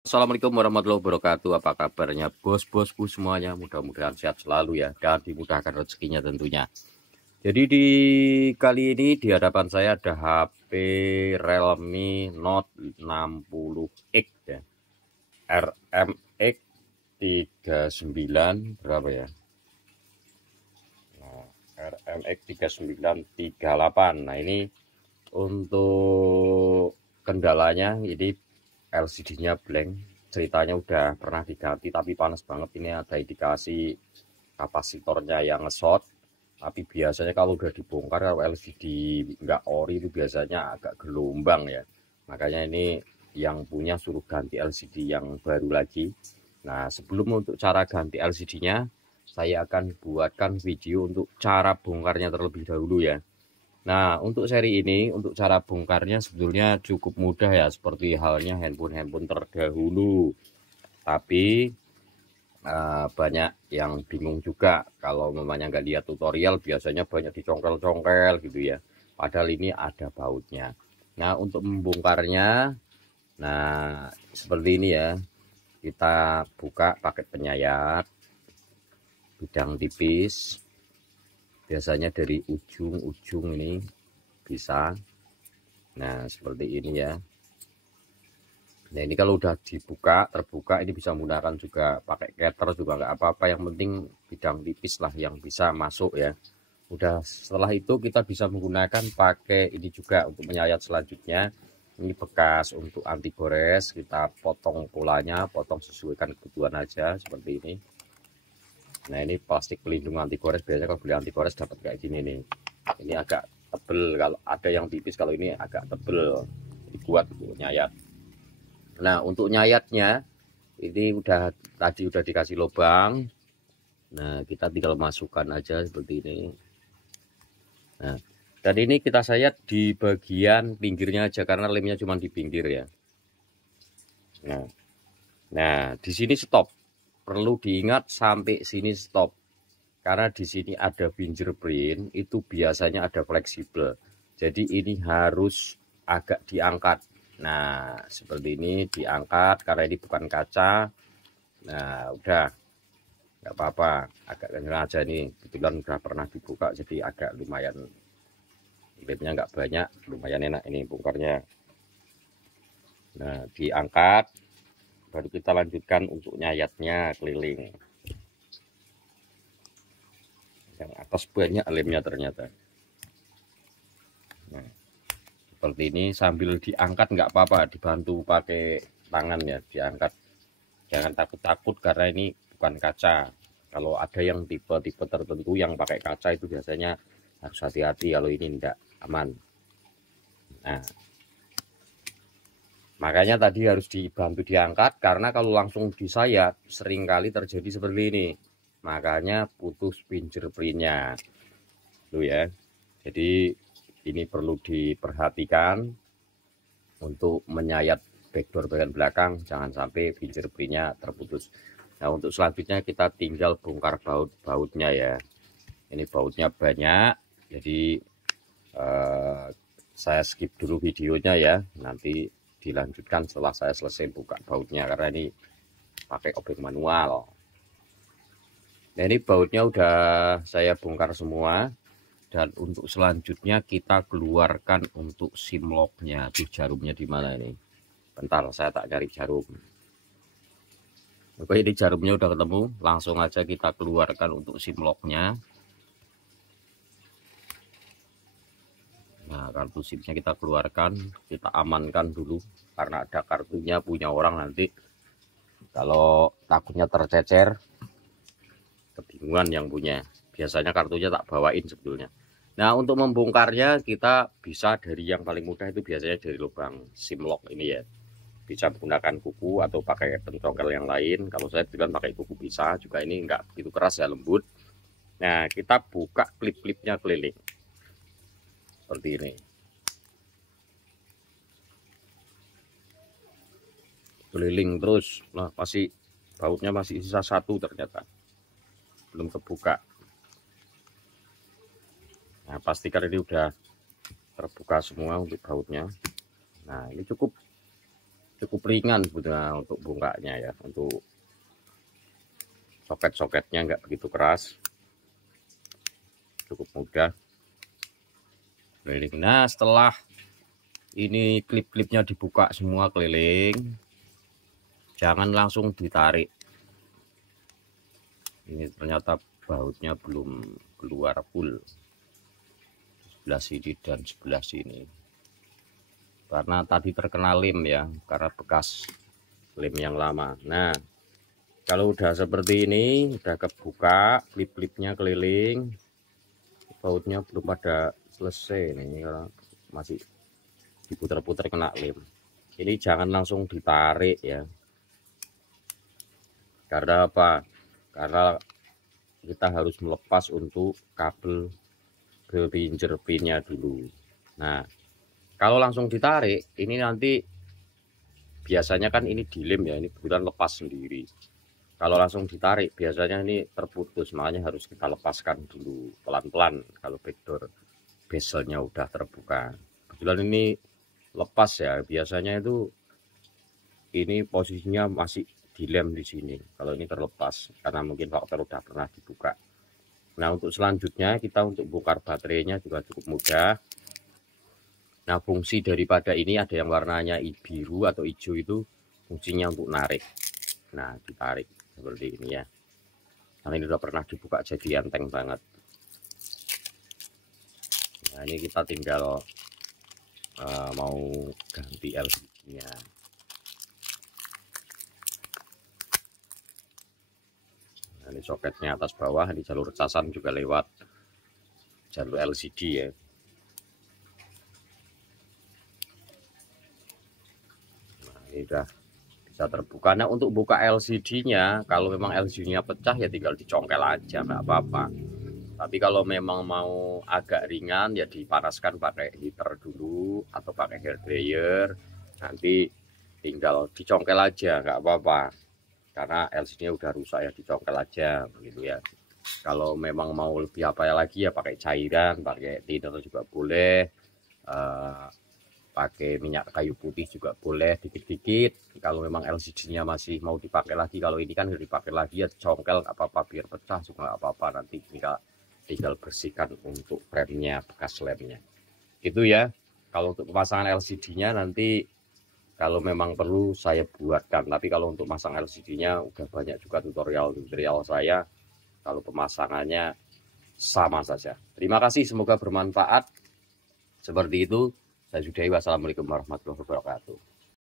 Assalamualaikum warahmatullahi wabarakatuh. Apa kabarnya bos-bosku semuanya? Mudah-mudahan sehat selalu ya, dan dimudahkan rezekinya tentunya. Jadi di kali ini di hadapan saya ada HP Realme Note 60X ya. RMX 39 berapa ya? Nah, RMX 3938. Nah, ini untuk kendalanya ini LCD-nya blank. Ceritanya udah pernah diganti tapi panas banget. Ini ada indikasi kapasitornya yang nge-short. Tapi biasanya kalau udah dibongkar, kalau LCD nggak ori itu biasanya agak gelombang ya. Makanya ini yang punya suruh ganti LCD yang baru lagi. Nah, sebelum untuk cara ganti LCD-nya, saya akan buatkan video untuk cara bongkarnya terlebih dahulu ya. Nah, untuk seri ini, untuk cara bongkarnya sebetulnya cukup mudah ya, seperti halnya handphone-handphone terdahulu. Tapi banyak yang bingung juga kalau memangnya nggak lihat tutorial, biasanya banyak dicongkel-congkel gitu ya. Padahal ini ada bautnya. Nah, untuk membongkarnya, nah seperti ini ya. Kita buka pakai penyayat bidang tipis. Biasanya dari ujung-ujung ini bisa. Nah, seperti ini ya. Nah, ini kalau udah dibuka, terbuka, ini bisa menggunakan juga pakai cutter juga nggak apa-apa. Yang penting bidang tipis lah yang bisa masuk ya. Udah setelah itu kita bisa menggunakan pakai ini juga untuk menyayat selanjutnya. Ini bekas untuk anti gores, kita potong polanya, potong sesuaikan kebutuhan aja seperti ini. Nah, ini plastik pelindung anti gores, biasanya kalau beli anti gores dapat kayak gini nih. Ini agak tebel, kalau ada yang tipis, kalau ini agak tebel. Ini kuat untuk nyayat. Nah, untuk nyayatnya ini tadi udah dikasih lubang. Nah, kita tinggal masukkan aja seperti ini. Nah, dan ini kita sayat di bagian pinggirnya aja karena lemnya cuma di pinggir ya. Nah, di sini stop. Perlu diingat sampai sini stop. Karena di sini ada fingerprint, itu biasanya ada fleksibel. Jadi ini harus agak diangkat. Nah, seperti ini diangkat karena ini bukan kaca. Nah, udah nggak apa-apa, agak kencang aja nih. Kebetulan udah pernah dibuka, jadi agak lumayan lemnya nggak banyak, lumayan enak ini bongkarnya. Nah, diangkat, baru kita lanjutkan untuk nyayatnya keliling. Yang atas banyak lemnya ternyata. Nah, seperti ini sambil diangkat nggak apa-apa, dibantu pakai tangan ya, diangkat. Jangan takut-takut karena ini bukan kaca. Kalau ada yang tipe-tipe tertentu yang pakai kaca itu biasanya harus hati-hati, kalau ini tidak aman. Nah, makanya tadi harus dibantu diangkat karena kalau langsung disayat seringkali terjadi seperti ini. Makanya putus fingerprintnya. Tuh ya. Jadi ini perlu diperhatikan untuk menyayat backdoor bagian belakang, jangan sampai fingerprintnya terputus. Nah, untuk selanjutnya kita tinggal bongkar baut-bautnya ya. Ini bautnya banyak, jadi saya skip dulu videonya ya. Nanti dilanjutkan setelah saya selesai buka bautnya karena ini pakai obeng manual. Nah, ini bautnya udah saya bongkar semua. Dan untuk selanjutnya kita keluarkan untuk sim locknya. Tuh jarumnya di mana ini? Bentar, saya tak cari jarum. Oke, ini jarumnya udah ketemu. Langsung aja kita keluarkan untuk sim locknya. Nah, kartu SIM-nya kita keluarkan, kita amankan dulu karena ada kartunya punya orang, nanti kalau takutnya tercecer, kebingungan yang punya. Biasanya kartunya tak bawain sebetulnya. Nah, untuk membongkarnya kita bisa dari yang paling mudah itu biasanya dari lubang SIM lock ini ya. Bisa menggunakan kuku atau pakai pencongkel yang lain. Kalau saya bilang pakai kuku bisa, juga ini enggak begitu keras ya, lembut. Nah, kita buka klip-klipnya keliling. Seperti ini. Keliling terus. Nah, masih bautnya masih sisa satu ternyata. Belum kebuka. Nah, pastikan ini udah terbuka semua untuk bautnya. Nah, ini cukup cukup ringan sebetulnya untuk bongkaknya ya, untuk soket-soketnya nggak begitu keras, cukup mudah. Nah, setelah ini klip-klipnya dibuka semua keliling, jangan langsung ditarik. Ini ternyata bautnya belum keluar full, sebelah sini dan sebelah sini, karena tadi terkena lem ya, karena bekas lem yang lama. Nah, kalau udah seperti ini, udah kebuka klip-klipnya keliling, bautnya belum pada selesai nih, masih diputar-putar kena lem. Ini jangan langsung ditarik ya, karena apa? Karena kita harus melepas untuk kabel gerinjer pinnya dulu. Nah, kalau langsung ditarik, ini nanti biasanya kan ini dilem ya, ini kebetulan lepas sendiri. Kalau langsung ditarik biasanya ini terputus, makanya harus kita lepaskan dulu pelan-pelan kalau backdoor bezelnya udah terbuka. Kebetulan ini lepas ya, biasanya itu ini posisinya masih dilem di sini. Kalau ini terlepas karena mungkin faktor udah pernah dibuka. Nah, untuk selanjutnya kita untuk bongkar baterainya juga cukup mudah. Nah, fungsi daripada ini ada yang warnanya biru atau hijau, itu fungsinya untuk narik. Nah, ditarik seperti ini ya. Nah, ini udah pernah dibuka jadi enteng banget. Nah, ini kita tinggal mau ganti LCD-nya. Nah, ini soketnya atas bawah, di jalur casan juga lewat jalur LCD ya. Nah, ini udah bisa terbuka. Nah, untuk buka LCD-nya, kalau memang LCD-nya pecah ya tinggal dicongkel aja, nggak apa-apa. Tapi kalau memang mau agak ringan ya dipanaskan pakai heater dulu atau pakai hair dryer. Nanti tinggal dicongkel aja, nggak apa-apa. Karena LCD-nya udah rusak ya, dicongkel aja begitu ya. Kalau memang mau lebih apa ya lagi ya pakai cairan, pakai thinner juga boleh. Pakai minyak kayu putih juga boleh dikit-dikit. Kalau memang LCD-nya masih mau dipakai lagi, kalau ini kan dipakai lagi ya congkel nggak apa-apa, biar pecah juga nggak apa-apa, nanti tinggal bersihkan untuk frame-nya, bekas lemnya. Itu ya. Kalau untuk pemasangan LCD-nya nanti kalau memang perlu saya buatkan. Tapi kalau untuk masang LCD-nya udah banyak juga tutorial saya. Kalau pemasangannya sama saja. Terima kasih, semoga bermanfaat. Seperti itu. Saya sudahi. Wassalamualaikum warahmatullahi wabarakatuh.